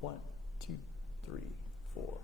One, two, three, four.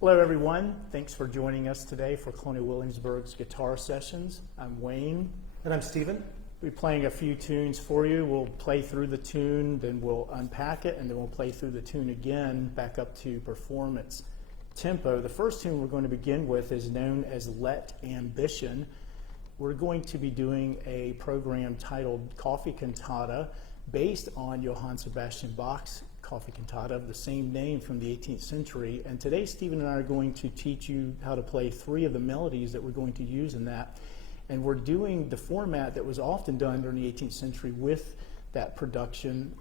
Hello, everyone. Thanks for joining us today for Colonial Williamsburg's guitar sessions. I'm Wayne. And I'm Stephen. We'll be playing a few tunes for you. We'll play through the tune, then we'll unpack it, and then we'll play through the tune again, back up to performance tempo. The first tune we're going to begin with is known as Let Ambition. We're going to be doing a program titled Coffee Cantata based on Johann Sebastian Bach's Coffee Cantata of the same name from the 18th century. And today Stephen and I are going to teach you how to play three of the melodies that we're going to use in that. And we're doing the format that was often done during the 18th century with that production,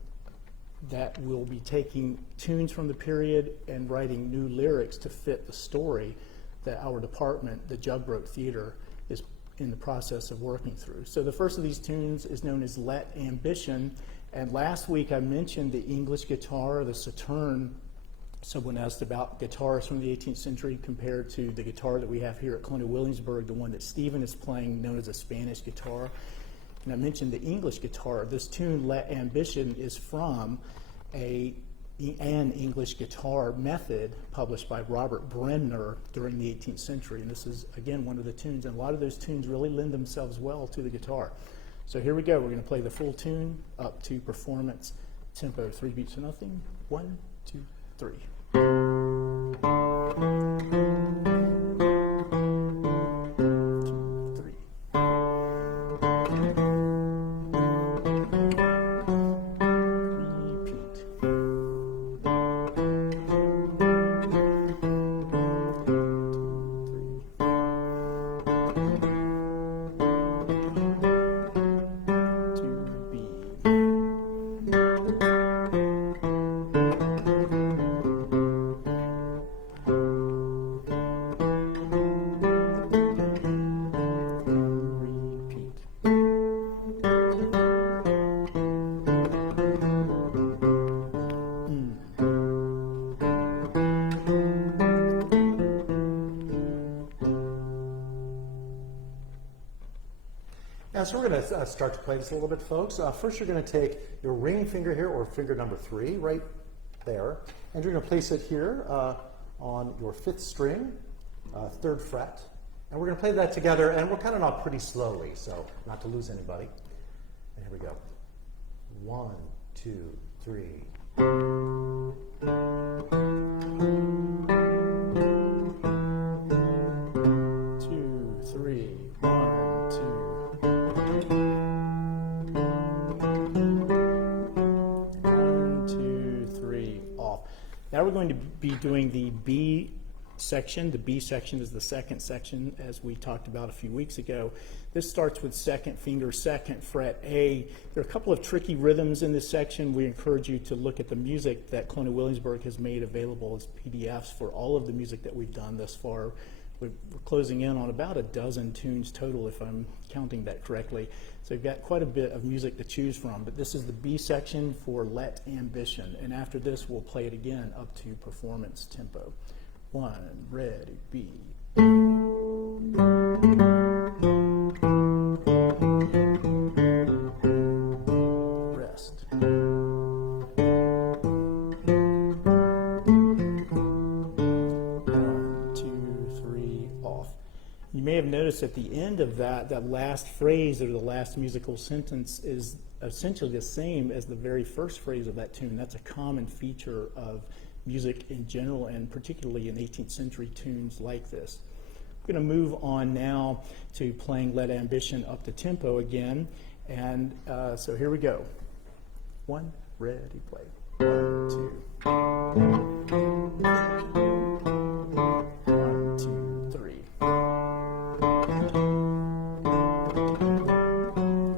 that will be taking tunes from the period and writing new lyrics to fit the story that our department, the Jugbroke Theater, is in the process of working through. So the first of these tunes is known as Let Ambition. And last week I mentioned the English guitar, the Sauterne. Someone asked about guitars from the 18th century compared to the guitar that we have here at Colonial Williamsburg, the one that Stephen is playing, known as a Spanish guitar. And I mentioned the English guitar. This tune, Let Ambition, is from an English guitar method published by Robert Bremner during the 18th century. And this is, again, one of the tunes. And a lot of those tunes really lend themselves well to the guitar. So here we go. We're going to play the full tune up to performance tempo. 3 beats to nothing. 1, 2, 3. So we're going to start to play this a little bit, folks. First, you're going to take your ring finger here, or finger number 3, right there, and you're going to place it here on your 5th string, 3rd fret, and we're going to play that together, and we'll count it out pretty slowly, so not to lose anybody. And here we go. 1, 2, 3. 2, 3. 1, 2. Now we're going to be doing the B section. The B section is the second section, as we talked about a few weeks ago. This starts with 2nd finger, 2nd fret A. There are a couple of tricky rhythms in this section. We encourage you to look at the music that Colonial Williamsburg has made available as PDFs for all of the music that we've done thus far. We're closing in on about a dozen tunes total, if I'm counting that correctly. So you've got quite a bit of music to choose from. But this is the B section for Let Ambition. And after this, we'll play it again up to performance tempo. 1, ready, B. Rest. You may have noticed at the end of that last phrase or the last musical sentence is essentially the same as the very first phrase of that tune. That's a common feature of music in general, and particularly in 18th century tunes like this. We're going to move on now to playing Let Ambition up to tempo again, And so here we go. One, ready, play. 1, 2. 1, 2, 3.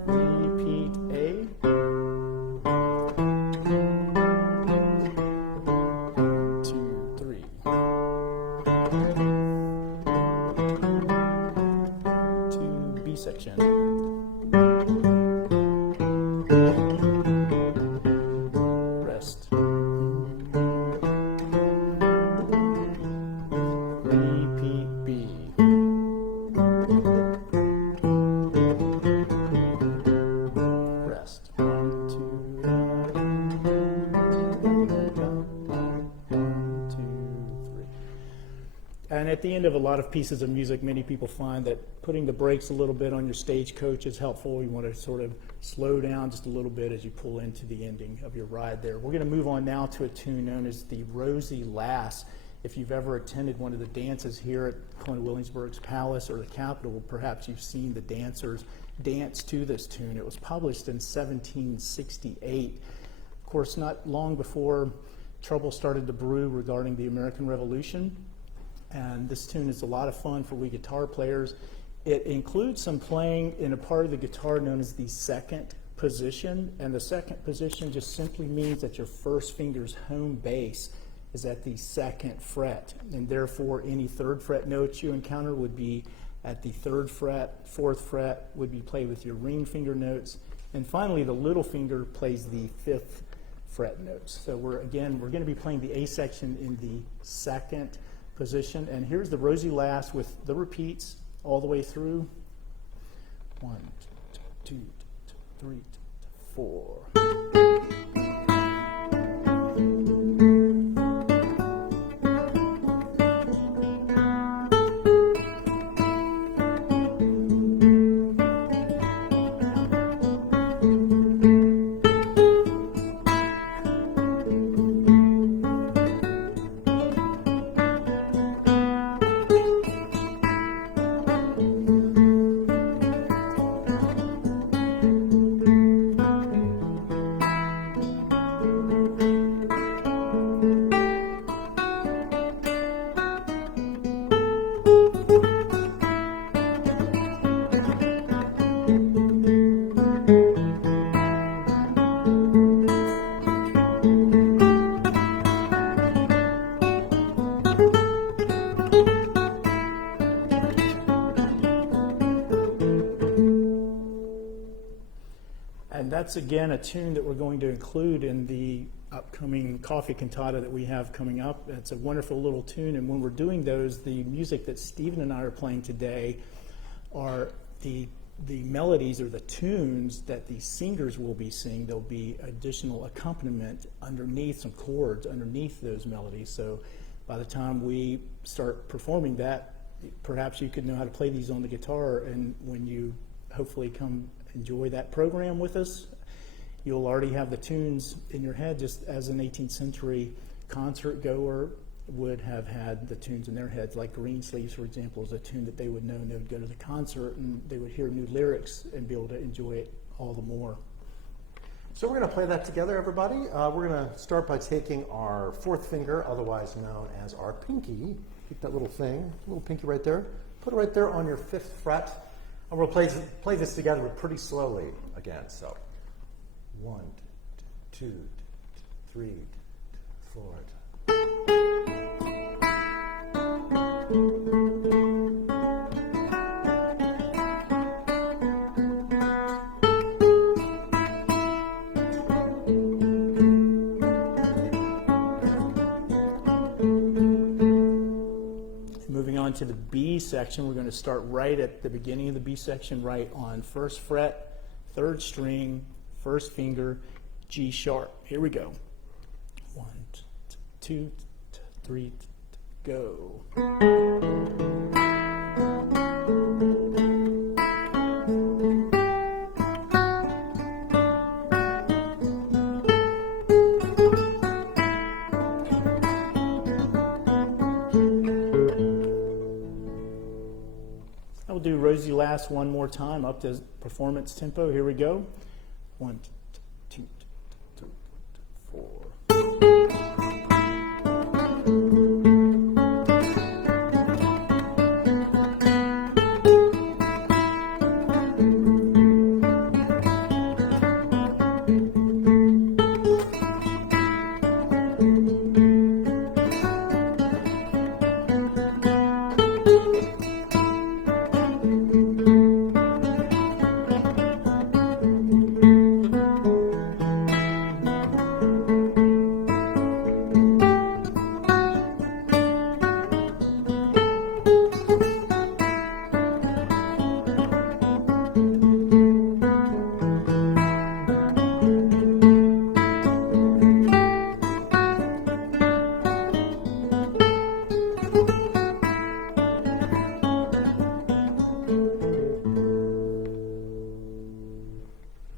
Repeat A. 2, 3. 2, B section. Rest. Repeat B. Rest. 1, 2, 1, 2, 3. And at the end of a lot of pieces of music, many people find that putting the brakes a little bit on your stagecoach is helpful. You want to sort of slow down just a little bit as you pull into the ending of your ride there. We're going to move on now to a tune known as the Rosy Lass. If you've ever attended one of the dances here at Colonial Williamsburg's Palace or the Capitol, perhaps you've seen the dancers dance to this tune. It was published in 1768. Of course, not long before trouble started to brew regarding the American Revolution. And this tune is a lot of fun for we guitar players. It includes some playing in a part of the guitar known as the second position. And the second position just simply means that your first finger's home base is at the second fret. And therefore, any third fret notes you encounter would be at the third fret. Fourth fret would be played with your ring finger notes. And finally, the little finger plays the fifth fret notes. So we're going to be playing the A section in the second position. And here's the Rosy Lass with the repeats all the way through. 1, 2, 3, 4. And that's again a tune that we're going to include in the upcoming coffee cantata that we have coming up. It's a wonderful little tune, and when we're doing those, the music that Stephen and I are playing today are the melodies or the tunes that the singers will be singing. There'll be additional accompaniment underneath, some chords underneath those melodies. So by the time we start performing that, perhaps you could know how to play these on the guitar, and when you hopefully come enjoy that program with us, you'll already have the tunes in your head, just as an 18th century concert goer would have had the tunes in their heads. Like Greensleeves, for example, is a tune that they would know, and they would go to the concert and they would hear new lyrics and be able to enjoy it all the more. So we're going to play that together, everybody. We're going to start by taking our fourth finger, otherwise known as our pinky. Keep that little thing, little pinky right there. Put it right there on your fifth fret. And we'll play this together pretty slowly again. So 1, 2, 3, 4. Moving on to the B section, we're going to start right at the beginning of the B section, right on first fret, third string, first finger, G sharp. Here we go. 1, 2, 3, go. I'll do Rosy Lass one more time up to performance tempo. Here we go. 1, 2, 3, 4.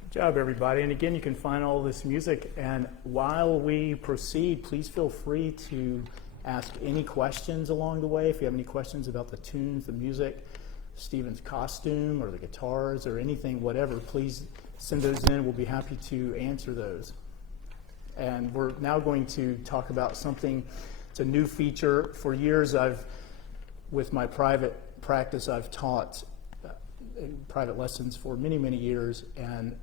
Good job, everybody. And again, you can find all this music. And while we proceed, please feel free to ask any questions along the way. If you have any questions about the tunes, the music, Stephen's costume, or the guitars, or anything, whatever, please send those in. We'll be happy to answer those. And we're now going to talk about something. It's a new feature. For years, with my private practice, I've taught private lessons for many, many years, and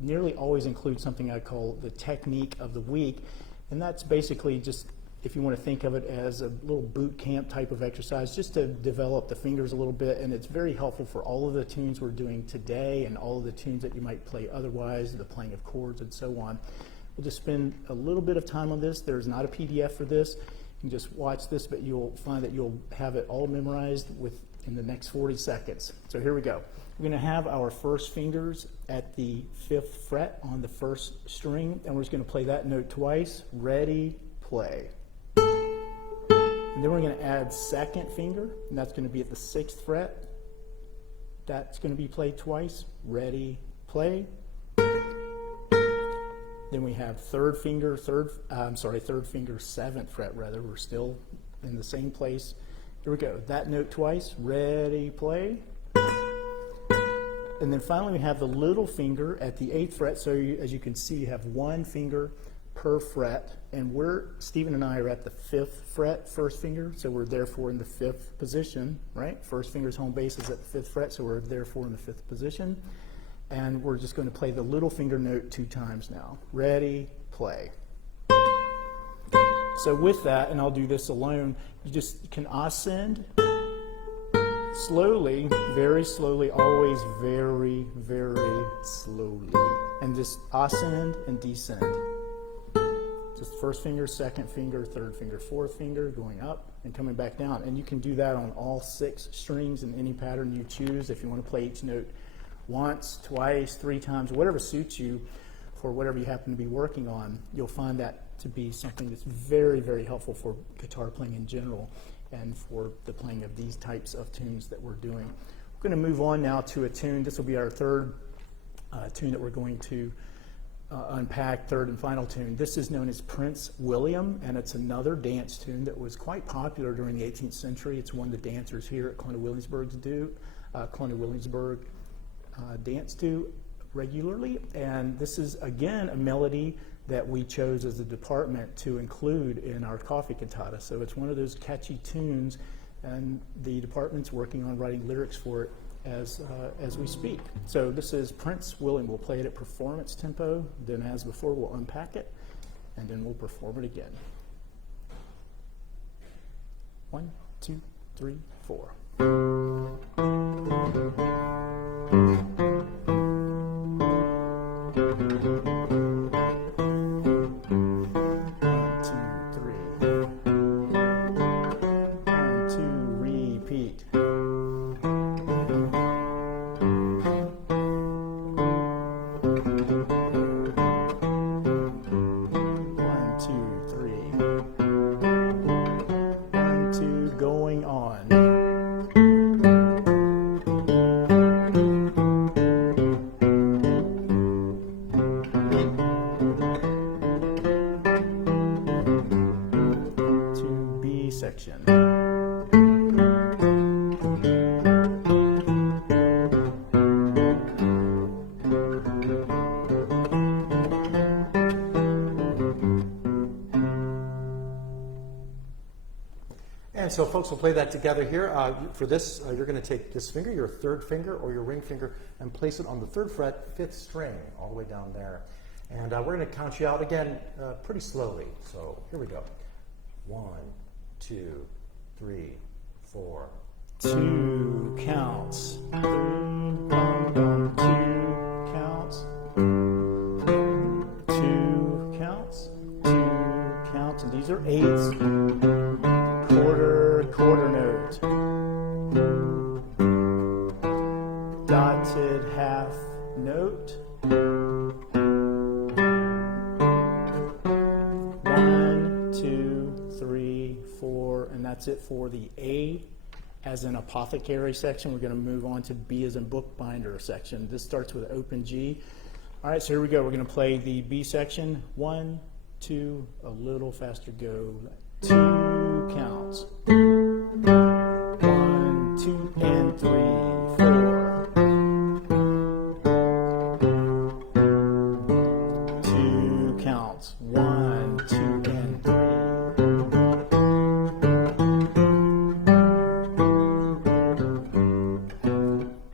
nearly always include something I call the technique of the week. And that's basically just, if you want to think of it as a little boot camp type of exercise, just to develop the fingers a little bit. And it's very helpful for all of the tunes we're doing today and all of the tunes that you might play otherwise, the playing of chords and so on. We'll just spend a little bit of time on this. There's not a PDF for this. You can just watch this, but you'll find that you'll have it all memorized in the next 40 seconds. So here we go. We're going to have our first fingers at the 5th fret on the first string, and we're just going to play that note twice. Ready, play. And then we're going to add second finger, and that's going to be at the 6th fret. That's going to be played twice. Ready, play. Then we have third finger, 7th fret rather. We're still in the same place. Here we go. That note twice. Ready, play. And then finally we have the little finger at the 8th fret. So as you can see, you have one finger per fret. And Stephen and I are at the 5th fret, first finger. So we're therefore in the 5th position, right? First finger's home base is at the 5th fret. So we're therefore in the 5th position. And we're just going to play the little finger note 2 times now. Ready, play. So with that, and I'll do this alone, you just can ascend slowly, very slowly, always very, very slowly. And just ascend and descend. Just first finger, second finger, third finger, fourth finger, going up and coming back down. And you can do that on all 6 strings in any pattern you choose. If you want to play each note once, twice, 3 times, whatever suits you for whatever you happen to be working on, you'll find that to be something that's very, very helpful for guitar playing in general and for the playing of these types of tunes that we're doing. We're going to move on now to a tune. This will be our third tune that we're going to unpack, third and final tune. This is known as Prince William, and it's another dance tune that was quite popular during the 18th century. It's one the dancers here at Colonial Williamsburg dance to regularly, and this is again a melody that we chose as a department to include in our coffee cantata. So it's one of those catchy tunes, and the department's working on writing lyrics for it as we speak. So this is Prince William. We'll play it at performance tempo, then as before we'll unpack it, and then we'll perform it again. 1, 2, 3, 4. so folks will play that together here. For this, you're going to take this finger, your third finger or your ring finger, and place it on the 3rd fret, 5th string, all the way down there. And we're going to count you out again pretty slowly. So here we go. 1, 2, 3, 4. 2 counts. 3, 1, 2 counts. 2 counts. 2 counts. And these are 8s. Quarter note. Dotted half note. 1, 2, 3, 4, and that's it for the A as in apothecary section. We're going to move on to B as in bookbinder section. This starts with open G. All right, so here we go. We're going to play the B section. 1, 2, a little faster go. 2 counts. 1, 2, and 3, 4. 2 counts. 1, 2, and 3.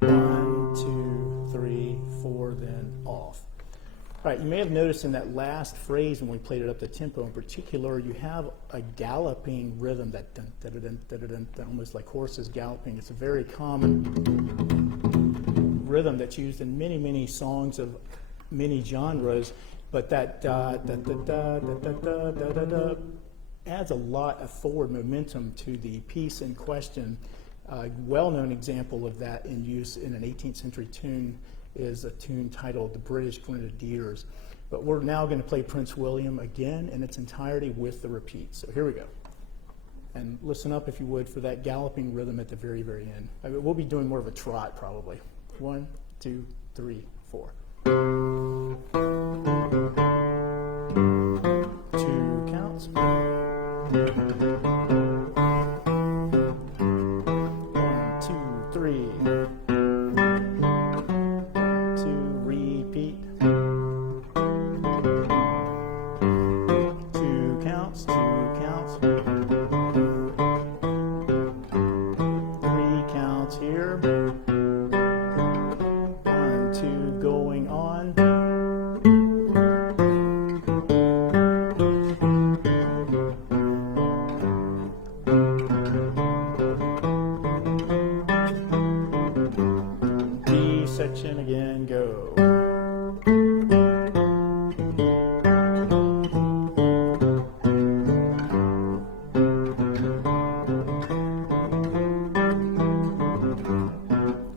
1, 2, 3, 4, then off. All right, you may have noticed in that last phrase when we played it up the tempo in particular, you have a galloping rhythm, that dun, dun, dun, dun, dun, dun, dun, almost like horses galloping. It's a very common rhythm that's used in many, many songs of many genres, but that da, da, da, da, da, da, da, da, da, adds a lot of forward momentum to the piece in question. A well-known example of that in use in an 18th century tune is a tune titled The British Grenadiers. But we're now going to play Prince William again in its entirety with the repeat. So here we go. And listen up, if you would, for that galloping rhythm at the very, very end. I mean, we'll be doing more of a trot, probably. 1, 2, 3, 4. 2 counts. 1, 2, 3. Section again, go.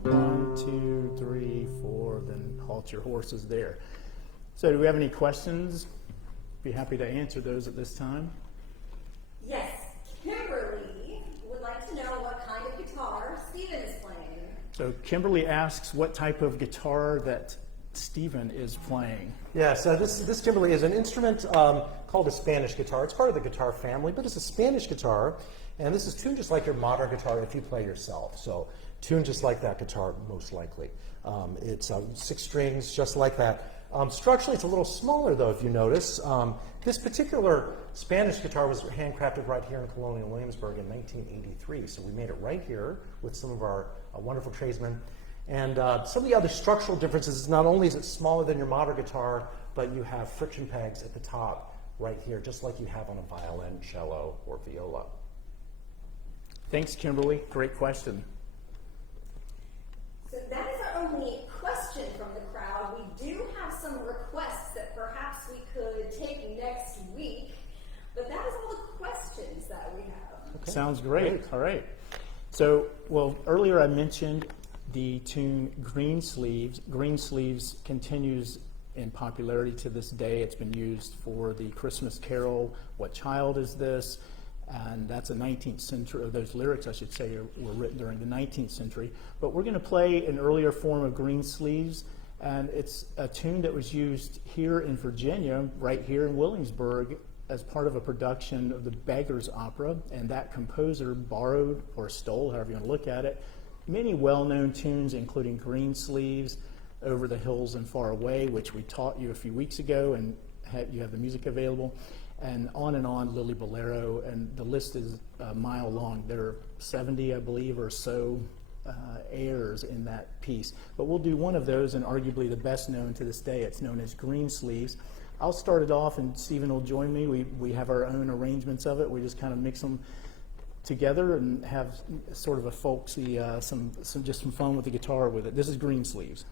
1, 2, 3, 4, then halt your horses there. So do we have any questions? Be happy to answer those at this time. Yes, Kimberly would like to know what kind of guitar Stephen is playing. So Kimberly asks what type of guitar that Stephen is playing. Yes, this Kimberly is an instrument called a Spanish guitar. It's part of the guitar family, but it's a Spanish guitar, and this is tuned just like your modern guitar if you play yourself. So tuned just like that guitar, most likely. It's 6 strings, just like that. Structurally, it's a little smaller, though, if you notice. This particular Spanish guitar was handcrafted right here in Colonial Williamsburg in 1983. So we made it right here with some of our wonderful tradesmen. And some of the other structural differences is not only is it smaller than your modern guitar, but you have friction pegs at the top right here, just like you have on a violin, cello, or viola. Thanks, Kimberly. Great question. So that is our only question from the crowd. We do have some requests that perhaps we could take next week, but that is all the questions that we have. Okay. Sounds great. All right. So, well, earlier I mentioned the tune Greensleeves. Greensleeves continues in popularity to this day. It's been used for the Christmas carol, What Child Is This? And that's a 19th century, or those lyrics, I should say, were written during the 19th century. But we're going to play an earlier form of Greensleeves, and it's a tune that was used here in Virginia, right here in Williamsburg, as part of a production of the Beggar's Opera, and that composer borrowed or stole, however you want to look at it, many well-known tunes, including Greensleeves, Over the Hills and Far Away, which we taught you a few weeks ago, and you have the music available. and on, Lily Bolero, and the list is a mile long. There are 70, I believe, or so airs in that piece. But we'll do one of those, and arguably the best known to this day. It's known as Greensleeves. I'll start it off, and Stephen will join me. We have our own arrangements of it. We just kind of mix them together and have sort of a folksy, some fun with the guitar with it. This is Greensleeves.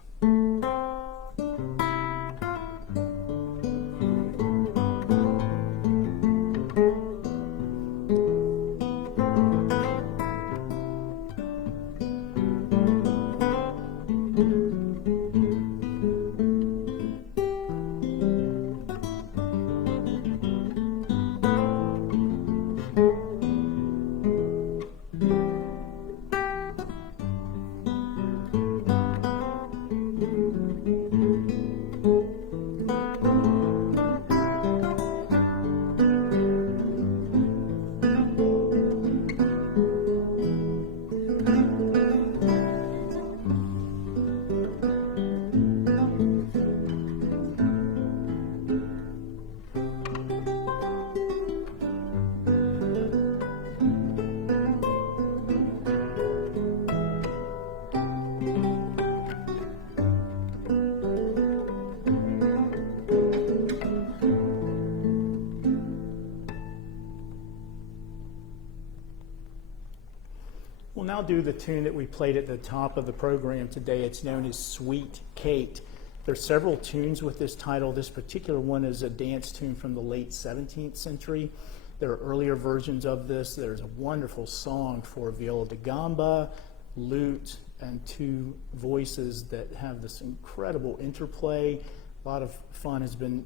We'll now do the tune that we played at the top of the program today. It's known as Sweet Kate. There's several tunes with this title. This particular one is a dance tune from the late 17th century. There are earlier versions of this. There's a wonderful song for viola da gamba, lute, and two voices that have this incredible interplay. A lot of fun has been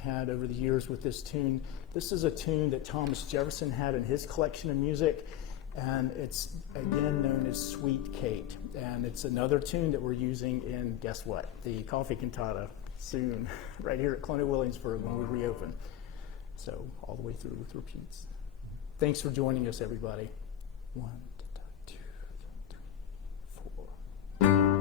had over the years with this tune. This is a tune that Thomas Jefferson had in his collection of music, and it's again known as Sweet Kate. And it's another tune that we're using in, guess what, the coffee cantata soon, right here at Colonial Williamsburg when we reopen. So all the way through with repeats. Thanks for joining us, everybody. 1, 2, 3, 4.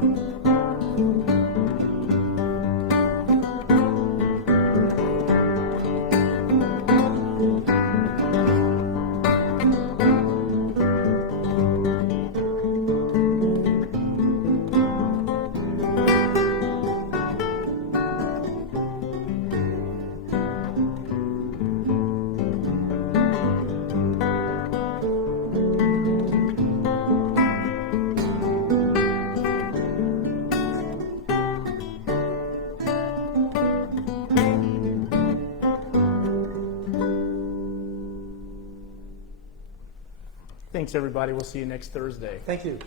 Thanks, everybody. We'll see you next Thursday. Thank you.